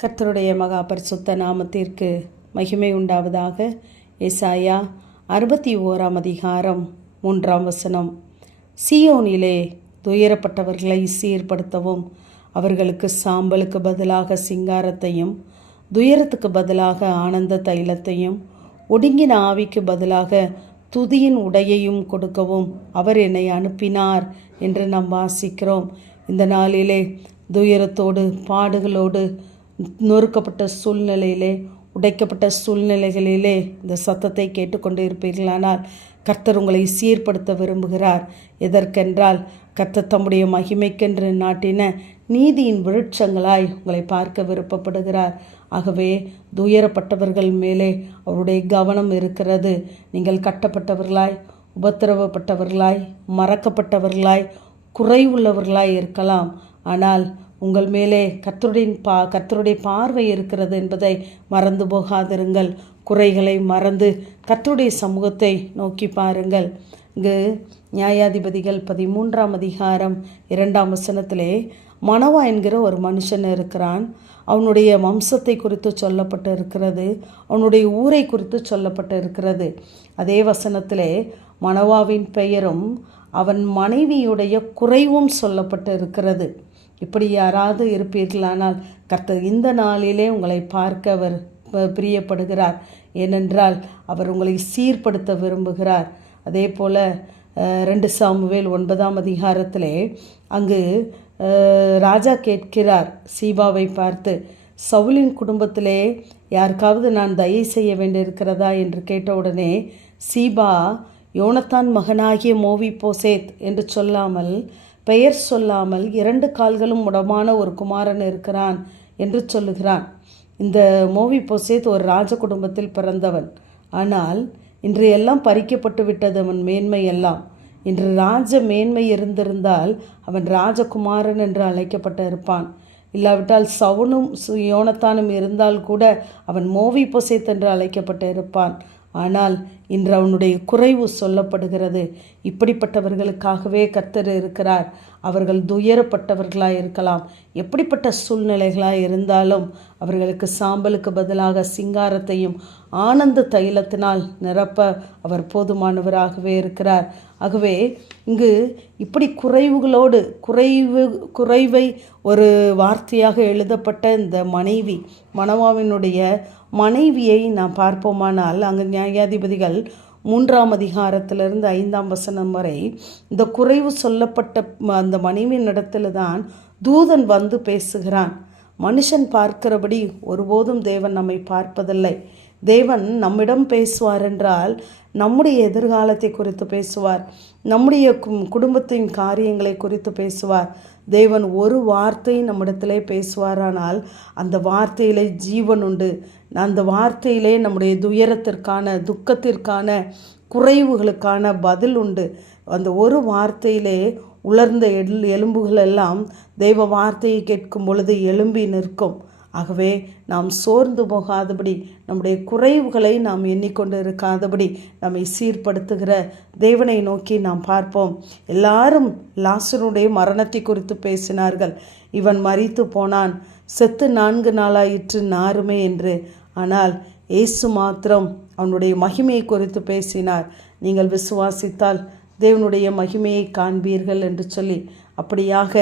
கர்த்தருடைய மகா பரிசுத்த நாமத்திற்கு மகிமை உண்டாவதாக. ஏசாயா 61 அதிகாரம் 3 சீயோனிலே துயரப்பட்டவர்களை சீர்படுத்தவும், அவர்களுக்கு சாம்பலுக்கு பதிலாக சிங்காரத்தையும், துயரத்துக்கு பதிலாக ஆனந்த தைலத்தையும், ஒடுங்கின ஆவிக்கு பதிலாக துதியின் உடையையும் கொடுக்கவும் அவர் என்னை அனுப்பினார் என்று நாம் வாசிக்கிறோம். இந்த நாளிலே துயரத்தோடு, பாடுகளோடு, நொறுக்கப்பட்ட சூழ்நிலையிலே, உடைக்கப்பட்ட சூழ்நிலைகளிலே இந்த சத்தத்தை கேட்டுக்கொண்டு இருப்பீர்களானால், கர்த்தர் உங்களை சீர்படுத்த விரும்புகிறார். எதற்கென்றால், கர்த்தர் தம்முடைய மகிமைக்கென்று நாட்டின நீதியின் விருட்சங்களாய் உங்களை பார்க்க விருப்பப்படுகிறார். ஆகவே துயரப்பட்டவர்கள் மேலே அவருடைய கவனம் இருக்கிறது. நீங்கள் கட்டப்பட்டவர்களாய், உபத்திரவப்பட்டவர்களாய், மறக்கப்பட்டவர்களாய், குறைவுள்ளவர்களாய் இருக்கலாம். ஆனால் உங்கள் மேலே கர்த்தருடைய பார்வை இருக்கிறது என்பதை மறந்து போகாதிருங்கள். குறைகளை மறந்து கர்த்தருடைய சமூகத்தை நோக்கி பாருங்கள். இங்கு நியாயாதிபதிகள் 13 அதிகாரம் 2 மனவா என்கிற ஒரு மனுஷன் இருக்கிறான். அவனுடைய வம்சத்தை குறித்து சொல்லப்பட்டு இருக்கிறது. அவனுடைய ஊரை குறித்து சொல்லப்பட்டு இருக்கிறது. அதே வசனத்திலே மனவாவின் பெயரும் அவன் மனைவியுடைய குறைவும் சொல்லப்பட்டு இருக்கிறது. இப்படி யாராவது இருப்பீர்களானால், கர்த்தர் இந்த நாளிலே உங்களை பார்க்க அவர் பிரியப்படுகிறார். ஏனென்றால் அவர் உங்களை சீர்படுத்த விரும்புகிறார். அதே போல் 2 சாமுவேல் 9 அதிகாரத்திலே அங்கு ராஜா கேட்கிறார் சீபாவை பார்த்து, சவுலின் குடும்பத்திலே யாருக்காவது நான் தயை செய்ய வேண்டியிருக்கிறதா என்று கேட்டவுடனே சீபா யோனத்தான் மகனாகிய மோவிபோசேத் என்று சொல்லாமல், பெயர் சொல்லாமல், 2 கால்களும் முடமான ஒரு குமாரன் இருக்கிறான் என்று சொல்லுகிறான். இந்த மோவிபோசேத் ஒரு ராஜ குடும்பத்தில் பிறந்தவன். ஆனால் இன்று எல்லாம் பறிக்கப்பட்டு விட்டது அவன் மேன்மை எல்லாம். இன்று ராஜ மேன்மை இருந்திருந்தால் அவன் ராஜகுமாரன் என்று அழைக்கப்பட்டு இருப்பான். இல்லாவிட்டால் சவுலும் யோனத்தானும் இருந்தால் கூட அவன் மோவிபோசேத் என்று அழைக்கப்பட்டு இருப்பான். ஆனால் இன்று அவனுடைய குறைவு சொல்லப்படுகிறது. இப்படிப்பட்டவர்களுக்காகவே கர்த்தர் இருக்கிறார். அவர்கள் துயரப்பட்டவர்களாய் இருக்கலாம். எப்படிப்பட்ட சூழ்நிலைகளாய் இருந்தாலும் அவர்களுக்கு சாம்பலுக்கு பதிலாக சிங்காரத்தையும் ஆனந்த தைலத்தினால் நிரப்ப அவர் போதுமானவராகவே இருக்கிறார். ஆகவே இங்கு இப்படி குறைவுகளோடு குறைவை ஒரு வார்த்தையாக எழுதப்பட்ட இந்த மனவாவினுடைய மனைவியை நாம் பார்ப்போமானால், அங்கு நியாயாதிபதிகள் 3 அதிகாரத்திலிருந்து 5 வரை இந்த குறைவு சொல்லப்பட்ட அந்த மனைவியின் இடத்துல தான் தூதன் வந்து பேசுகிறான். மனுஷன் பார்க்கிறபடி ஒருபோதும் தேவன் நம்மை பார்ப்பதில்லை. தேவன் நம்மிடம் பேசுவார் என்றால் நம்முடைய எதிர்காலத்தை குறித்து பேசுவார், நம்முடைய குடும்பத்தின் காரியங்களை குறித்து பேசுவார். தேவன் ஒரு வார்த்தை நம்மிடத்திலே பேசுவாரானால் அந்த வார்த்தையிலே ஜீவன் உண்டு. அந்த வார்த்தையிலே நம்முடைய துயரத்திற்கான, துக்கத்திற்கான, குறைவுகளுக்கான பதில் உண்டு. அந்த ஒரு வார்த்தையிலே உலர்ந்த எலும்புகள் எல்லாம் தெய்வ வார்த்தையை கேட்கும் பொழுது எழும்பி நிற்கும். ஆகவே நாம் சோர்ந்து போகாதபடி, நம்முடைய குறைவுகளை நாம் எண்ணிக்கொண்டு இருக்காதபடி நம்மை சீர்படுத்துகிற தேவனை நோக்கி நாம் பார்ப்போம். எல்லாரும் லாசருடைய மரணத்தை குறித்து பேசினார்கள். இவன் மரித்து போனான், செத்து 4 நாளாயிற்று நாருமே என்று. ஆனால் இயேசு மாத்திரம் அவனுடைய மகிமையை குறித்து பேசினார். நீங்கள் விசுவாசித்தால் தேவனுடைய மகிமையை காண்பீர்கள் என்று சொல்லி, அப்படியாக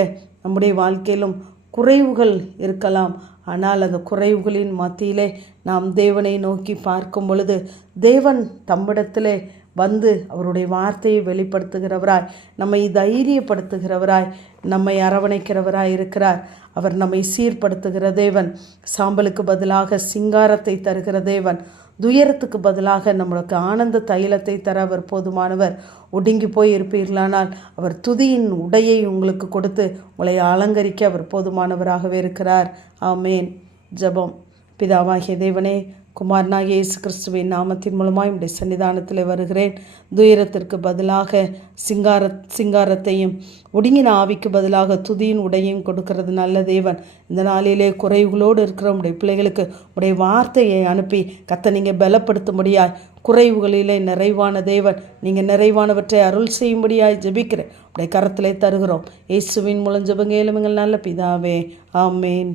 நம்முடைய வாழ்க்கையிலும் குறைவுகள் இருக்கலாம். ஆனால் அந்த குறைவுகளின் மத்தியிலே நாம் தேவனை நோக்கி பார்க்கும் பொழுது தேவன் தம்மிடத்திலே வந்து அவருடைய வார்த்தையை வெளிப்படுத்துகிறவராய், நம்மை தைரியப்படுத்துகிறவராய், நம்மை அரவணைக்கிறவராய் இருக்கிறார். அவர் நம்மை சீர்படுத்துகிற தேவன். சாம்பலுக்கு பதிலாக சிங்காரத்தை தருகிற தேவன். துயரத்துக்கு பதிலாக நம்மளுக்கு ஆனந்த தைலத்தை தர அவர் போதுமானவர். ஒடுங்கி போய் இருப்பீர்களானால் அவர் துதியின் உடையை உங்களுக்கு கொடுத்து உங்களை அலங்கரிக்க அவர் போதுமானவராகவே இருக்கிறார். ஆமேன். ஜெபம். பிதாவாகிய தேவனே, குமாரனாகிய இயேசு கிறிஸ்துவின் நாமத்தின் மூலமாய் உடைய சன்னிதானத்தில் வருகிறேன். துயரத்திற்கு பதிலாக சிங்காரத்தையும், ஒடுங்கின ஆவிக்கு பதிலாக துதியின் உடையையும் கொடுக்கிறது நல்ல தேவன். இந்த நாளிலே குறைவுகளோடு இருக்கிற உடைய பிள்ளைகளுக்கு உடைய வார்த்தையை அனுப்பி நீங்கள் பலப்படுத்தும்படியாய், குறைவுகளிலே நிறைவான தேவன், நீங்கள் நிறைவானவற்றை அருள் செய்யும்படியாய் ஜெபிக்கிறேன். உடைய கரத்திலே தருகிறோம். இயேசுவின் மூலம் ஜெபங்க, நல்ல பிதாவே. ஆமேன்.